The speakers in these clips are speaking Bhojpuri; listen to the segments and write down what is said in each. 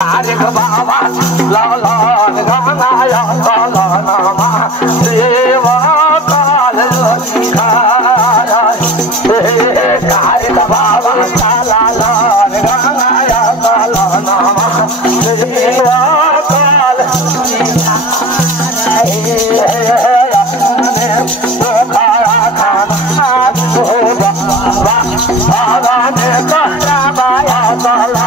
Adik Baba, la la gana ya la nama, Deva kal khara. Adik Baba, la la gana ya la nama, Deva kal khara khana Baba, Baba ne kahra baya la.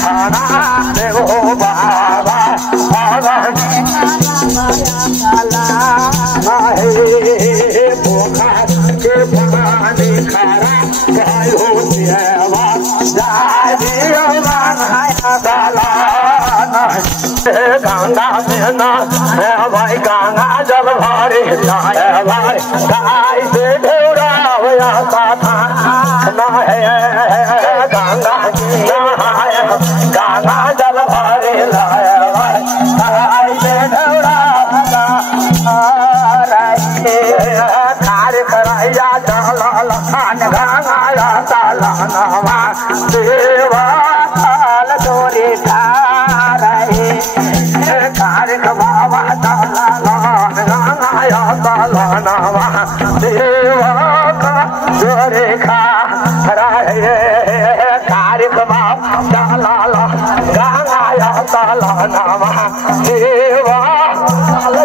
खाना देवो बाबा बाबा पोखा के पानी खारा गायो देवा जादियो बनाया डाला गंगा में ना भाई गंगा जल भरे जाए भाई गाय से ढेरा होया था ना है गंगा गंगा जल भरे लाया गाय से ढेरा खार कराया जल गंगा ताला नवा देवा चोरी तारिक बाबा ताला गंगा ताला नवा देवा चोरी खा रहे तारिक बाबा ताला गंगा ताला नवा देवा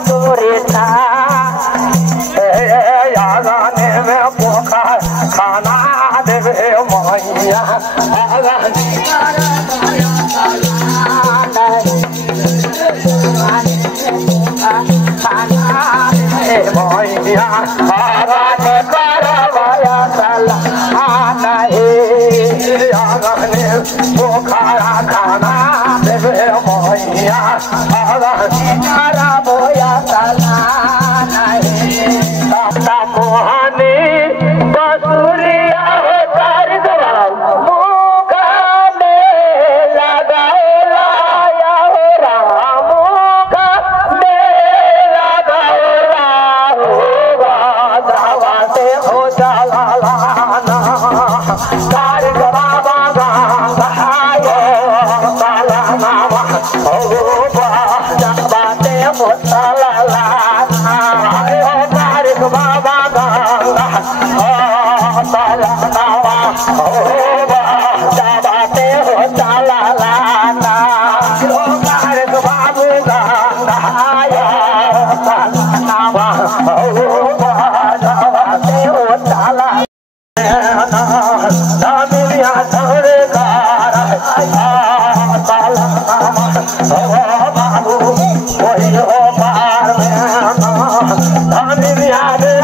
चोरी था यागाने में पोखा खाना देवे मैया मैया आगाने करवाया सला यागाने पोखा खाना देवे मैया आगाने करवाया सला मोहनी बसुरिया हो तारिक मुगा में लगाया हो राम मुगा में लगाया हो बाबा से हो चला लाना तारिक बाबा गायो चला नामा हो बाबा से हो चला लाना बाबा गंगा ताला नवा हो बाबा ते हो चला लाना तारिक बाबू गंगा ताला नवा हो बाबा ते हो चला दामिया थोड़े कार ताला नवा हो बाबू वही हो पार में दामिया हो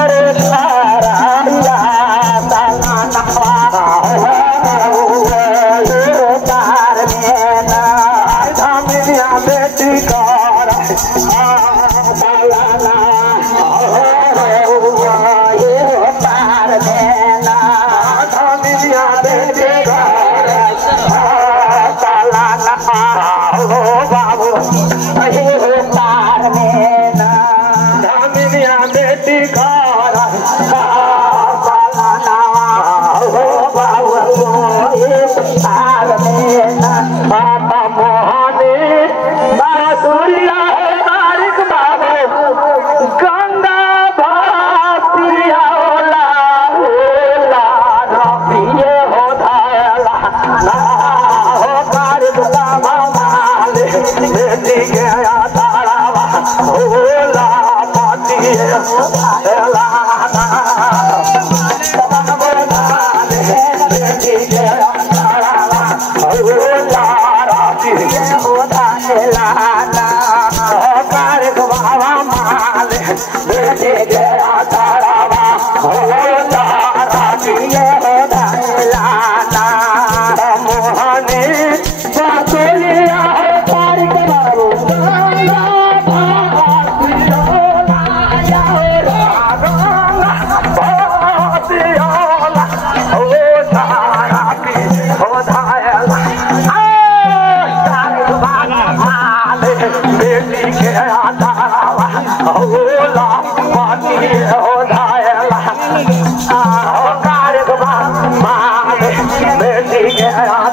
Jaga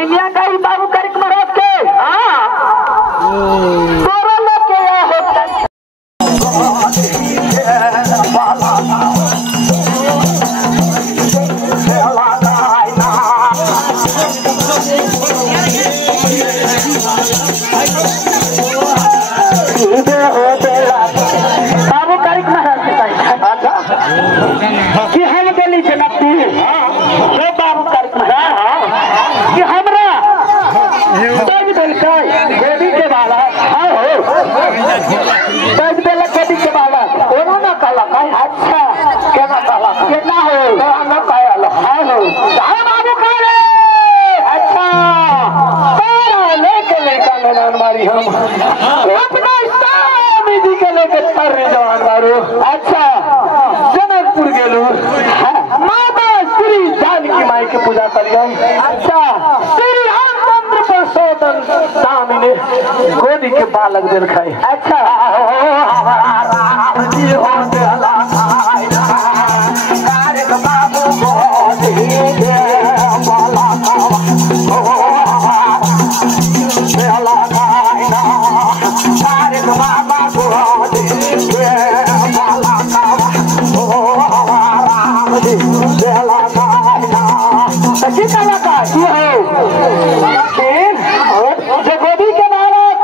मानी लिया गई बाबू करिक महाराज के कोरोना के होता बाबू करिक महाराज के कि हम गली जनती बाबू करिक महाराज कि हमरा गोदी के बाला गोदी के बाला कोरोना काला अच्छा केना काला केना हो कोरोना काला हो बाबू करे अच्छा लेके लेकर मैदान मारी हम अपना स्वामी जी के लेके तर जवान मारो अच्छा जनकपुर गेलू माता श्री जानकी माई के पूजा करियो अच्छा श्री रामचंद्र परसोतम स्वामी ने गोदी के बालक दिल खाई अच्छा राम जी हो देला बाबू गोदी के बालक बाबा गोदी के बालक राम जी देला कितना लगा जो गोदी के बालक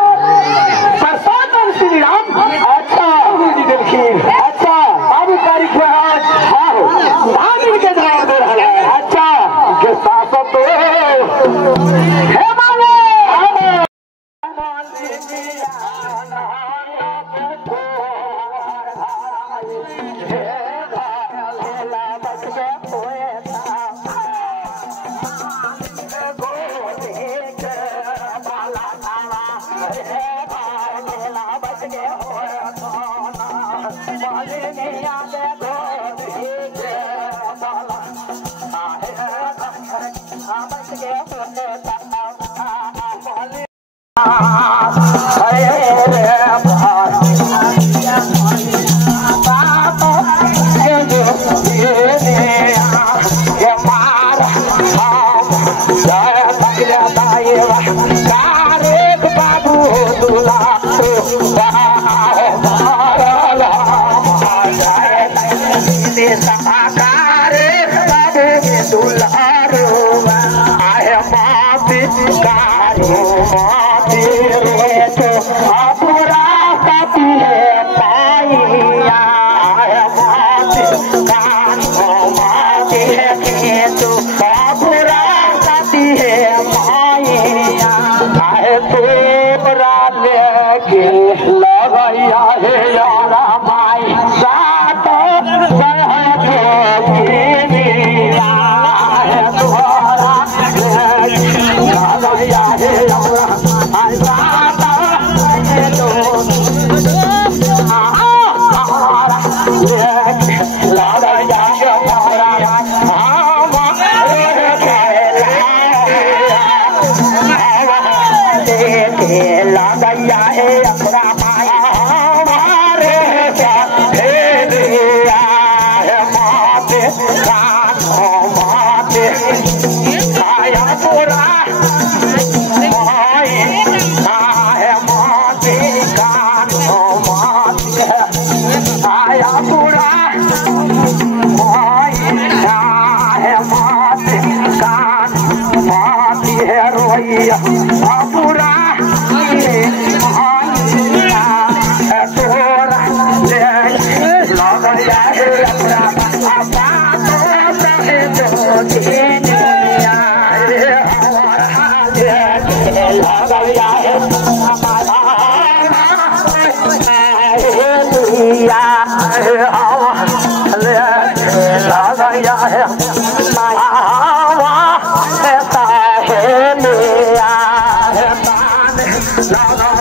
परसोतम श्री राम अच्छा अच्छा बाबू तारीख में आज धामी के जवाब दे रहा है अच्छा के शासक तो हे माले La